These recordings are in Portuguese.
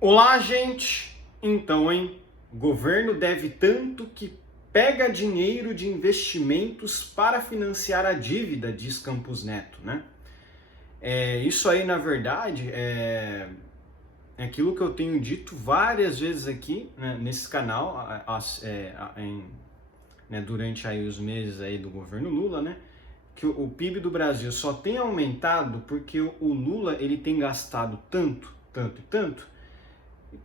Olá, gente! Então, hein? O governo deve tanto que pega dinheiro de investimentos para financiar a dívida, diz Campos Neto, né? Isso aí, na verdade, é aquilo que eu tenho dito várias vezes aqui, né, nesse canal, né, durante aí os meses aí do governo Lula, né? Que o PIB do Brasil só tem aumentado porque o Lula ele tem gastado tanto, tanto e tanto,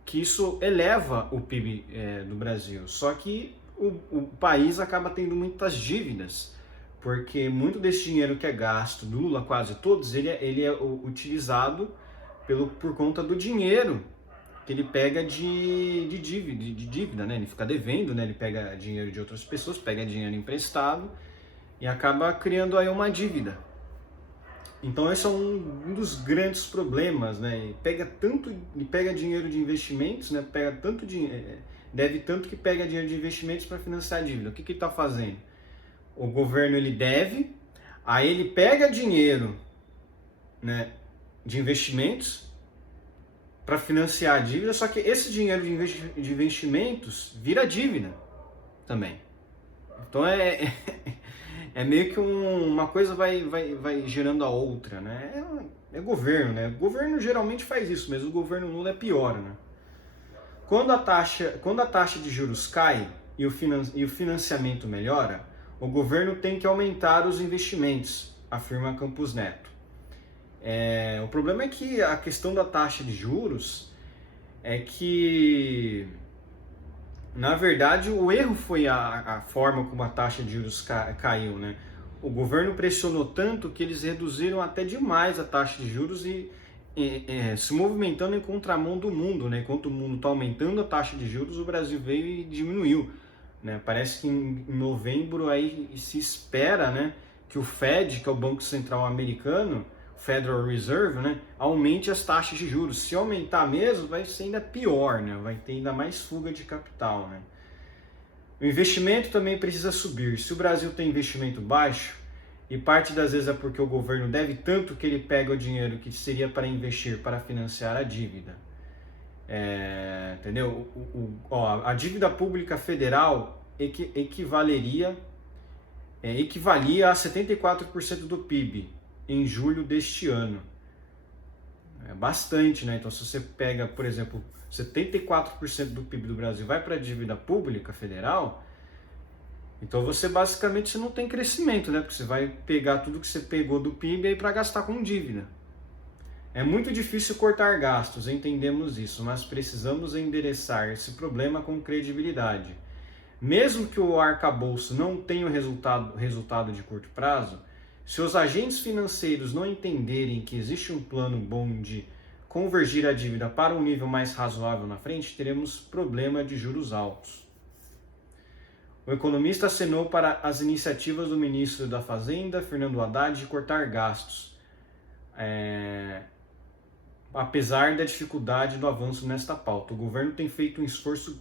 que isso eleva o PIB do Brasil. Só que o país acaba tendo muitas dívidas, porque muito desse dinheiro que é gasto do Lula, quase todos, ele é utilizado por conta do dinheiro que ele pega de dívida, né? Ele fica devendo, né? Ele pega dinheiro de outras pessoas, pega dinheiro emprestado e acaba criando aí uma dívida. Então esse é um dos grandes problemas, né? Ele pega dinheiro de investimentos, né? Pega tanto dinheiro, deve tanto que pega dinheiro de investimentos para financiar a dívida. O que ele está fazendo? O governo ele deve, aí ele pega dinheiro, né, de investimentos para financiar a dívida, só que esse dinheiro de investimentos vira dívida também. Então é meio que uma coisa vai gerando a outra, né? É governo, né? O governo geralmente faz isso, mas o governo Lula é pior, né? Quando a taxa de juros cai e o financiamento melhora, o governo tem que aumentar os investimentos, afirma Campos Neto. O problema é que a questão da taxa de juros é que, na verdade, o erro foi a forma como a taxa de juros caiu, né? O governo pressionou tanto que eles reduziram até demais a taxa de juros e se movimentando em contramão do mundo, né? Enquanto o mundo está aumentando a taxa de juros, o Brasil veio e diminuiu, né? Parece que em novembro aí se espera, né, que o Fed, que é o Banco Central americano, Federal Reserve, né, aumente as taxas de juros. Se aumentar mesmo, vai ser ainda pior, né? Vai ter ainda mais fuga de capital, né? O investimento também precisa subir. Se o Brasil tem investimento baixo, e parte das vezes é porque o governo deve tanto que ele pega o dinheiro que seria para investir para financiar a dívida. Entendeu? A dívida pública federal equivalia a 74% do PIB em julho deste ano. É bastante, né? Então, se você pega, por exemplo, 74% do PIB do Brasil vai para a dívida pública federal, então você basicamente não tem crescimento, né? Porque você vai pegar tudo que você pegou do PIB aí para gastar com dívida. É muito difícil cortar gastos, entendemos isso, mas precisamos endereçar esse problema com credibilidade. Mesmo que o arcabouço não tenha resultado de curto prazo, se os agentes financeiros não entenderem que existe um plano bom de convergir a dívida para um nível mais razoável na frente, teremos problema de juros altos. O economista acenou para as iniciativas do ministro da Fazenda, Fernando Haddad, de cortar gastos, apesar da dificuldade do avanço nesta pauta. O governo tem feito um esforço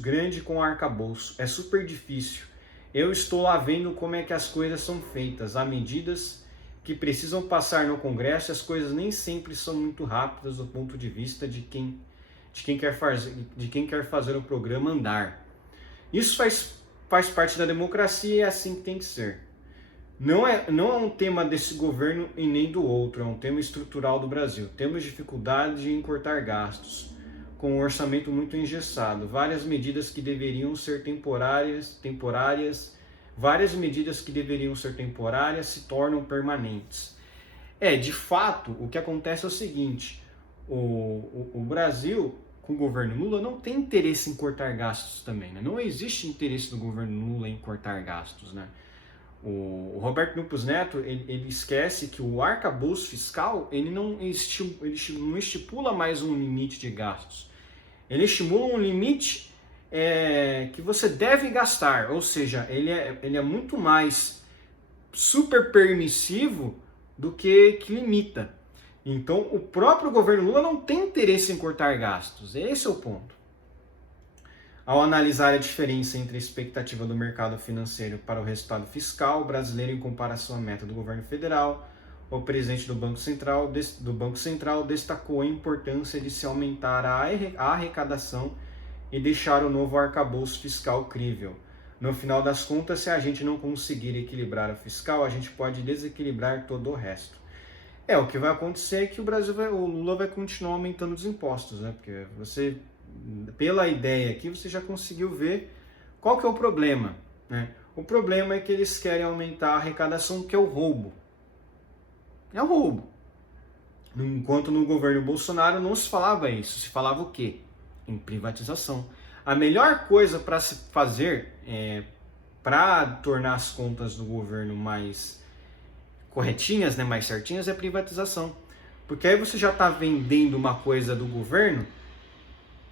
grande com o arcabouço. É super difícil. Eu estou lá vendo como é que as coisas são feitas. Há medidas que precisam passar no Congresso e as coisas nem sempre são muito rápidas do ponto de vista de quem quer fazer o programa andar. Isso faz parte da democracia e é assim que tem que ser. Não é um tema desse governo e nem do outro, é um tema estrutural do Brasil. Temos dificuldade em cortar gastos, com um orçamento muito engessado. Várias medidas que deveriam ser temporárias se tornam permanentes. De fato, o que acontece é o seguinte, o Brasil, com o governo Lula, não tem interesse em cortar gastos também, né? Não existe interesse do governo Lula em cortar gastos, né? O Roberto Campos Neto, ele esquece que o arcabouço fiscal, ele não estipula mais um limite de gastos. Ele estimula um limite que você deve gastar, ou seja, ele é muito mais super permissivo do que limita. Então, o próprio governo Lula não tem interesse em cortar gastos. Esse é o ponto. Ao analisar a diferença entre a expectativa do mercado financeiro para o resultado fiscal brasileiro em comparação à meta do governo federal, o presidente do Banco Central destacou a importância de se aumentar a arrecadação e deixar o novo arcabouço fiscal crível. No final das contas, se a gente não conseguir equilibrar o fiscal, a gente pode desequilibrar todo o resto. O que vai acontecer é que o Lula vai continuar aumentando os impostos, né? Porque você, pela ideia aqui, você já conseguiu ver qual que é o problema, né? O problema é que eles querem aumentar a arrecadação, que é o roubo. É o roubo. Enquanto no governo Bolsonaro não se falava isso, se falava o quê? Em privatização. A melhor coisa para se fazer, para tornar as contas do governo mais corretinhas, né, mais certinhas, é privatização. Porque aí você já está vendendo uma coisa do governo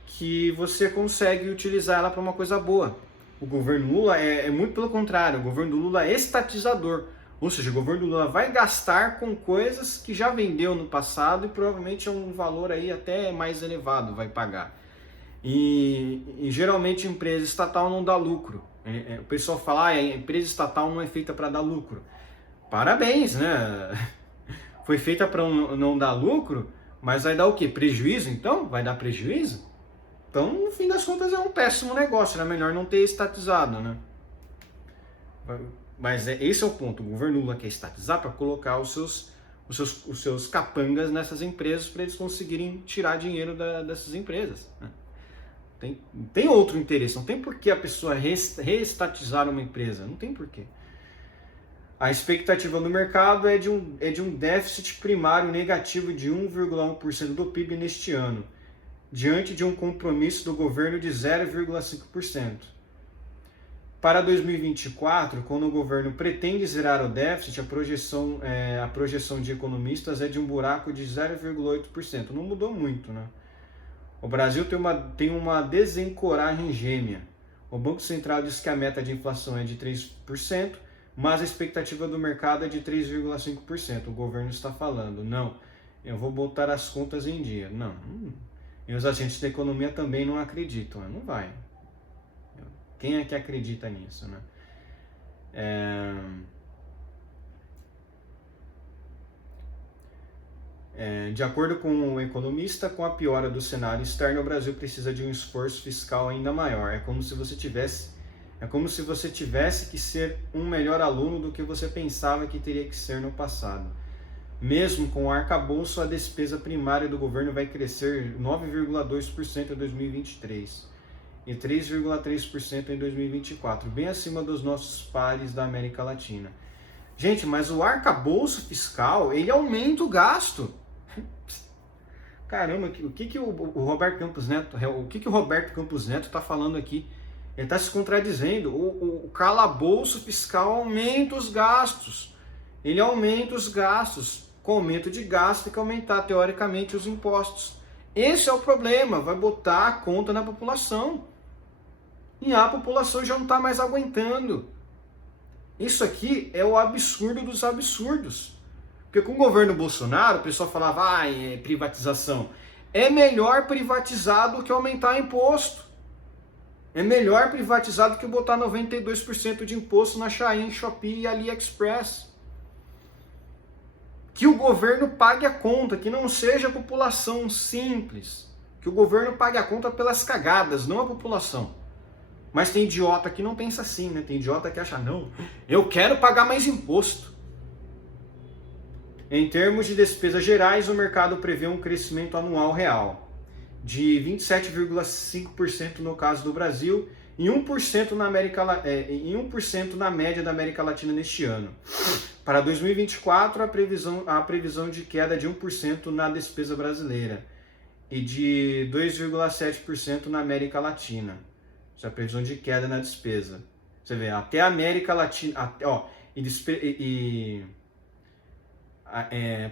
que você consegue utilizar ela para uma coisa boa. O governo Lula é muito pelo contrário, o governo do Lula é estatizador. Ou seja, o governo do Lula vai gastar com coisas que já vendeu no passado e provavelmente é um valor aí até mais elevado vai pagar. E geralmente empresa estatal não dá lucro. O pessoal fala, a empresa estatal não é feita para dar lucro. Parabéns, né? Foi feita para não dar lucro, mas vai dar o quê? Prejuízo então? Vai dar prejuízo? Então, no fim das contas, é um péssimo negócio. Era melhor não ter estatizado, né? Mas esse é o ponto. O governo Lula quer estatizar para colocar os seus capangas nessas empresas para eles conseguirem tirar dinheiro dessas empresas, né? Tem outro interesse. Não tem por que a pessoa reestatizar uma empresa. Não tem por quê. A expectativa no mercado é de um déficit primário negativo de 1,1% do PIB neste ano, diante de um compromisso do governo de 0,5%. Para 2024, quando o governo pretende zerar o déficit, a projeção de economistas é de um buraco de 0,8%. Não mudou muito, né? O Brasil tem uma desencoragem gêmea. O Banco Central diz que a meta de inflação é de 3%, mas a expectativa do mercado é de 3,5%. O governo está falando, não, eu vou botar as contas em dia. Não. E os agentes da economia também não acreditam. Não vai. Quem é que acredita nisso, né? De acordo com o economista, com a piora do cenário externo, o Brasil precisa de um esforço fiscal ainda maior. É como se você tivesse que ser um melhor aluno do que você pensava que teria que ser no passado. Mesmo com o arcabouço, a despesa primária do governo vai crescer 9,2% em 2023 e 3,3% em 2024, bem acima dos nossos pares da América Latina. Gente, mas o arcabouço fiscal, ele aumenta o gasto. Caramba, o que o Roberto Campos Neto, está falando aqui? Ele está se contradizendo. O calabouço fiscal aumenta os gastos. Ele aumenta os gastos. Com aumento de gasto, tem que aumentar, teoricamente, os impostos. Esse é o problema. Vai botar a conta na população. E a população já não está mais aguentando. Isso aqui é o absurdo dos absurdos. Porque com o governo Bolsonaro, o pessoal falava, é privatização. É melhor privatizar do que aumentar imposto. É melhor privatizar do que botar 92% de imposto na Shein, Shopee e AliExpress. Que o governo pague a conta, que não seja a população simples. Que o governo pague a conta pelas cagadas, não a população. Mas tem idiota que não pensa assim, né? Tem idiota que acha, não, eu quero pagar mais imposto. Em termos de despesas gerais, o mercado prevê um crescimento anual real de 27,5% no caso do Brasil e 1% na média da América Latina neste ano. Para 2024, a previsão de queda de 1% na despesa brasileira e de 2,7% na América Latina. Essa é a previsão de queda na despesa. Você vê, até a América Latina...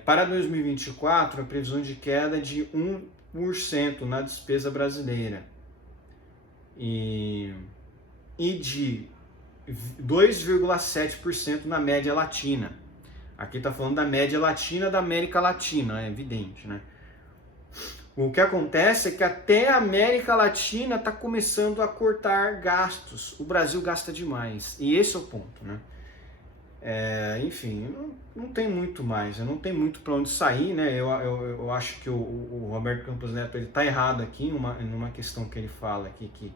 para 2024, a previsão de queda de 1% na despesa brasileira e de 2,7% na média latina. Aqui está falando da média latina da América Latina, é evidente, né? O que acontece é que até a América Latina está começando a cortar gastos. O Brasil gasta demais, e esse é o ponto, né? Enfim, não tem muito mais, não tem muito para onde sair, né? Eu acho que o Roberto Campos Neto ele está errado aqui numa questão que ele fala aqui que,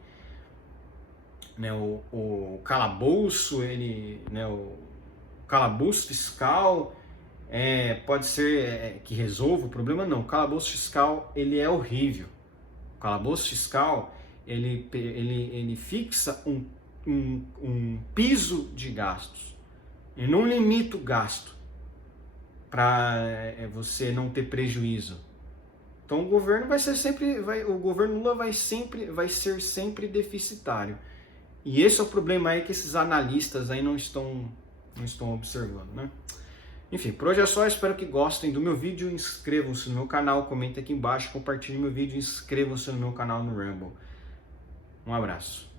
né, o calabouço, né, o calabouço fiscal pode ser que resolva o problema, não. O calabouço fiscal ele é horrível. O calabouço fiscal ele fixa um piso de gastos. Ele não limita o gasto para você não ter prejuízo. Então o governo o governo Lula vai ser sempre deficitário. E esse é o problema aí que esses analistas aí não estão observando, né? Enfim, por hoje é só, espero que gostem do meu vídeo, inscrevam-se no meu canal, comentem aqui embaixo, compartilhem meu vídeo, inscrevam-se no meu canal no Rumble. Um abraço.